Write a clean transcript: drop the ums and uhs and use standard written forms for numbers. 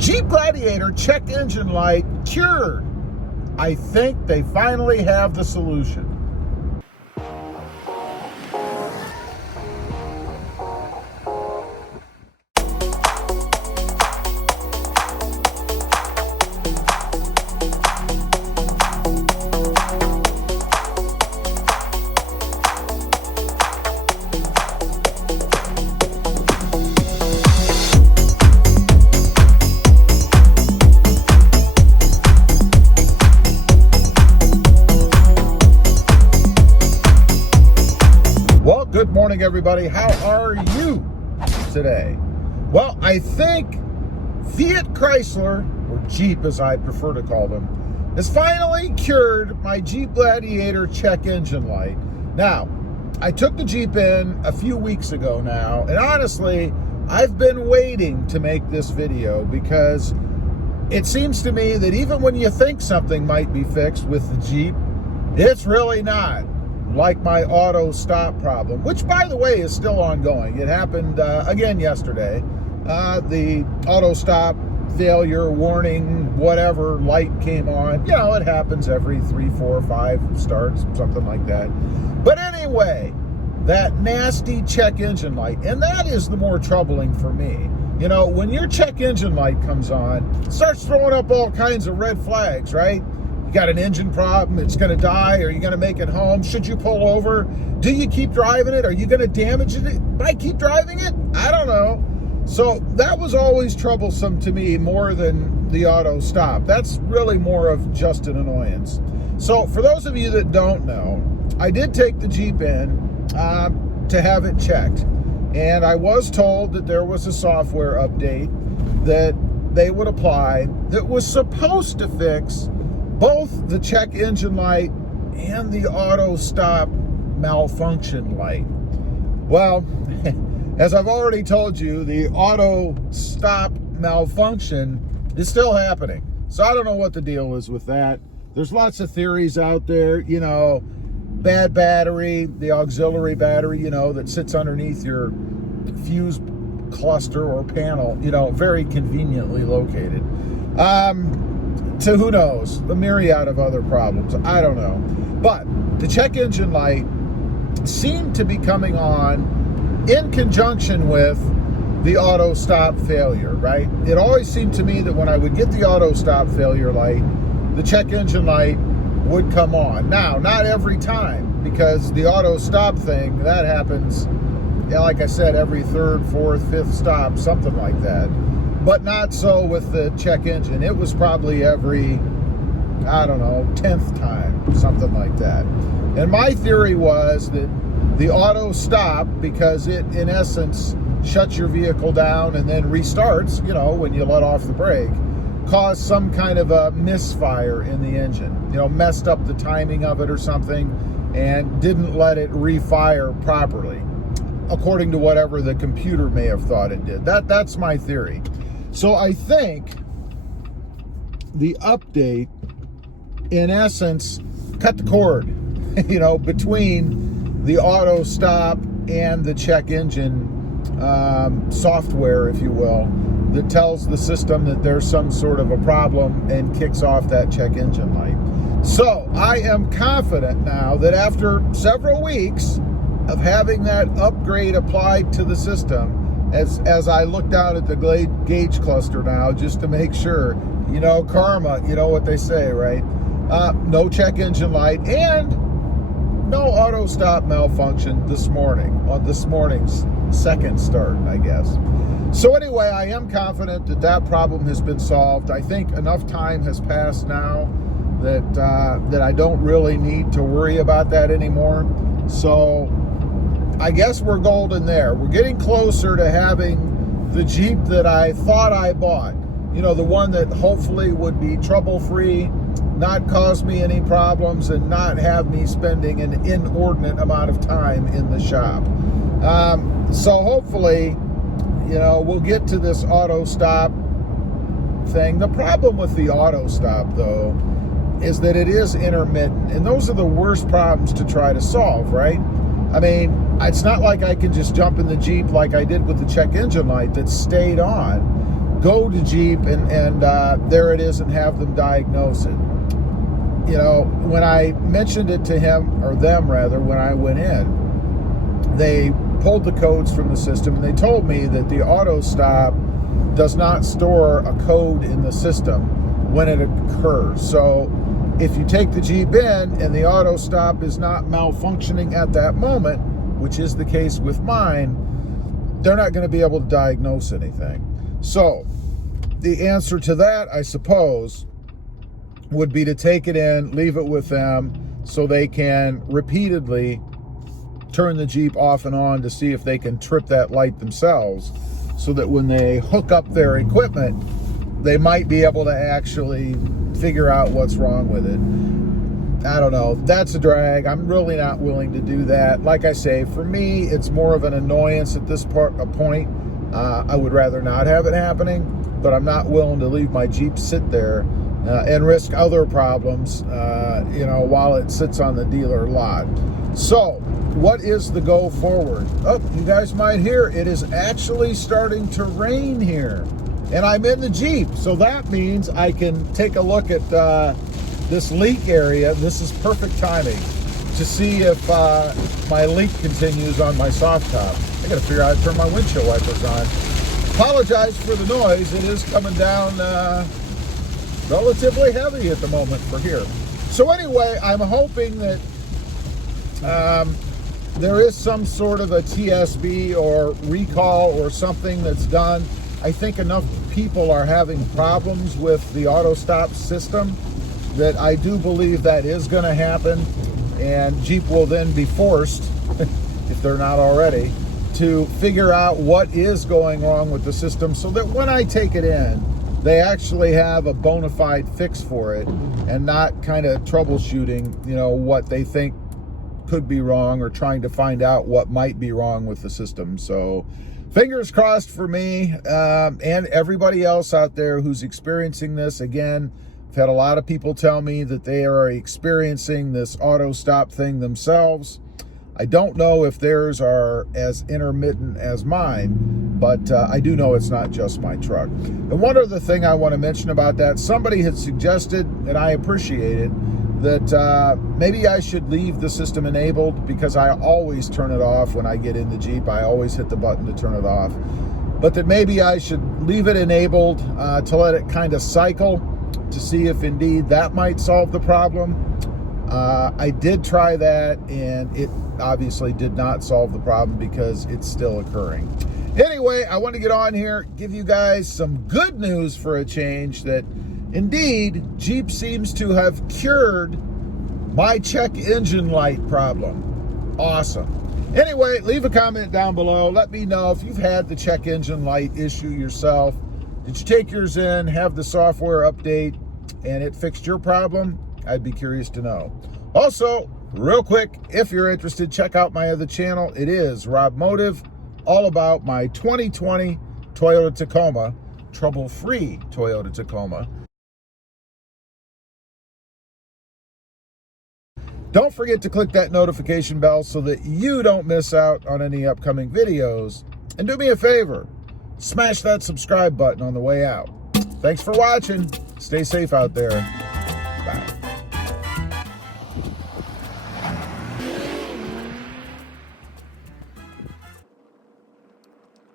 Jeep Gladiator check engine light cured. I think they finally have the solution. Good morning, everybody. How are you today? Well, I think Fiat Chrysler, or Jeep as I prefer to call them, has finally cured my Jeep Gladiator check engine light. Now, I took the Jeep in a few weeks ago now, and honestly, I've been waiting to make this video because it seems to me that even when you think something might be fixed with the Jeep, it's really not. Like my auto stop problem, which by the way is still ongoing. It happened again yesterday. The auto stop failure warning, whatever light came on. You know, it happens every 3, 4, 5 starts, something like that. But anyway, that nasty check engine light, and that is the more troubling for me. You know, when your check engine light comes on, it starts throwing up all kinds of red flags, right? You got an engine problem, it's going to die, are you going to make it home? Should you pull over? Do you keep driving it? Are you going to damage it by keep driving it? I don't know. So that was always troublesome to me more than the auto stop. That's really more of just an annoyance. So for those of you that don't know, I did take the Jeep in to have it checked. And I was told that there was a software update that they would apply that was supposed to fix both the check engine light and the auto stop malfunction light. Well, as I've already told you, the auto stop malfunction is still happening. So I don't know what the deal is with that. There's lots of theories out there, you know, bad battery, the auxiliary battery, you know, that sits underneath your fuse cluster or panel, you know, very conveniently located. To who knows, a myriad of other problems. I don't know. But the check engine light seemed to be coming on in conjunction with the auto stop failure, right? It always seemed to me that when I would get the auto stop failure light, the check engine light would come on. Now, not every time, because the auto stop thing, that happens, like I said, every 3rd, 4th, 5th stop, something like that. But not so with the check engine. It was probably every, I don't know, 10th time, something like that. And my theory was that the auto stop, because it, in essence, shuts your vehicle down and then restarts, you know, when you let off the brake, caused some kind of a misfire in the engine. You know, messed up the timing of it or something and didn't let it refire properly, according to whatever the computer may have thought it did. That's my theory. So I think the update, in essence, cut the cord, you know, between the auto stop and the check engine software, if you will, that tells the system that there's some sort of a problem and kicks off that check engine light. So I am confident now that after several weeks of having that upgrade applied to the system, as I looked out at the gauge cluster now, just to make sure, you know, karma, you know what they say, right? No check engine light and no auto stop malfunction this morning, on this morning's second start, I guess. So anyway, I am confident that that problem has been solved. I think enough time has passed now that I don't really need to worry about that anymore. So I guess we're golden there. We're getting closer to having the Jeep that I thought I bought. You know, the one that hopefully would be trouble-free, not cause me any problems, and not have me spending an inordinate amount of time in the shop. So hopefully, you know, we'll get to this auto stop thing. The problem with the auto stop, though, is that it is intermittent, and those are the worst problems to try to solve, right? I mean, it's not like I can just jump in the Jeep like I did with the check engine light that stayed on. go to Jeep and there it is and have them diagnose it. You know, when I mentioned it to him, or them rather, when I went in, they pulled the codes from the system and they told me that the auto stop does not store a code in the system when it occurs. So if you take the Jeep in and the auto stop is not malfunctioning at that moment, which is the case with mine, they're not going to be able to diagnose anything. So the answer to that, I suppose, would be to take it in, leave it with them so they can repeatedly turn the Jeep off and on to see if they can trip that light themselves, so that when they hook up their equipment, they might be able to actually figure out what's wrong with it. I don't know. That's a drag. I'm really not willing to do that. Like I say, for me, it's more of an annoyance at this point. I would rather not have it happening, but I'm not willing to leave my Jeep sit there and risk other problems, you know, while it sits on the dealer lot. So, what is the go forward? Oh, you guys might hear it is actually starting to rain here, and I'm in the Jeep, so that means I can take a look at this leak area. This is perfect timing to see if my leak continues on my soft top. I gotta figure out how to turn my windshield wipers on. Apologize for the noise. It is coming down relatively heavy at the moment for here. So anyway, I'm hoping that there is some sort of a TSB or recall or something that's done. I think enough people are having problems with the auto stop system that I do believe that is going to happen, and Jeep will then be forced, if they're not already, to figure out what is going wrong with the system, so that when I take it in, they actually have a bona fide fix for it and not kind of troubleshooting, you know, what they think could be wrong or trying to find out what might be wrong with the system. So fingers crossed for me and everybody else out there who's experiencing this. Again, I've had a lot of people tell me that they are experiencing this auto stop thing themselves. I don't know if theirs are as intermittent as mine, but I do know it's not just my truck. And one other thing I want to mention about that, somebody had suggested, and I appreciate it, that maybe I should leave the system enabled, because I always turn it off when I get in the Jeep. I always hit the button to turn it off. But that maybe I should leave it enabled to let it kind of cycle to see if indeed that might solve the problem. I did try that, and it obviously did not solve the problem because it's still occurring. Anyway, I want to get on here, give you guys some good news for a change, that indeed Jeep seems to have cured my check engine light problem. Awesome. Anyway, leave a comment down below. Let me know if you've had the check engine light issue yourself. Did you take yours in, have the software update, and it fixed your problem? I'd be curious to know. Also, real quick, if you're interested, check out my other channel. It is Rob Motive, all about my 2020 Toyota Tacoma, trouble-free Toyota Tacoma. Don't forget to click that notification bell so that you don't miss out on any upcoming videos. And do me a favor, smash that subscribe button on the way out. Thanks for watching. Stay safe out there.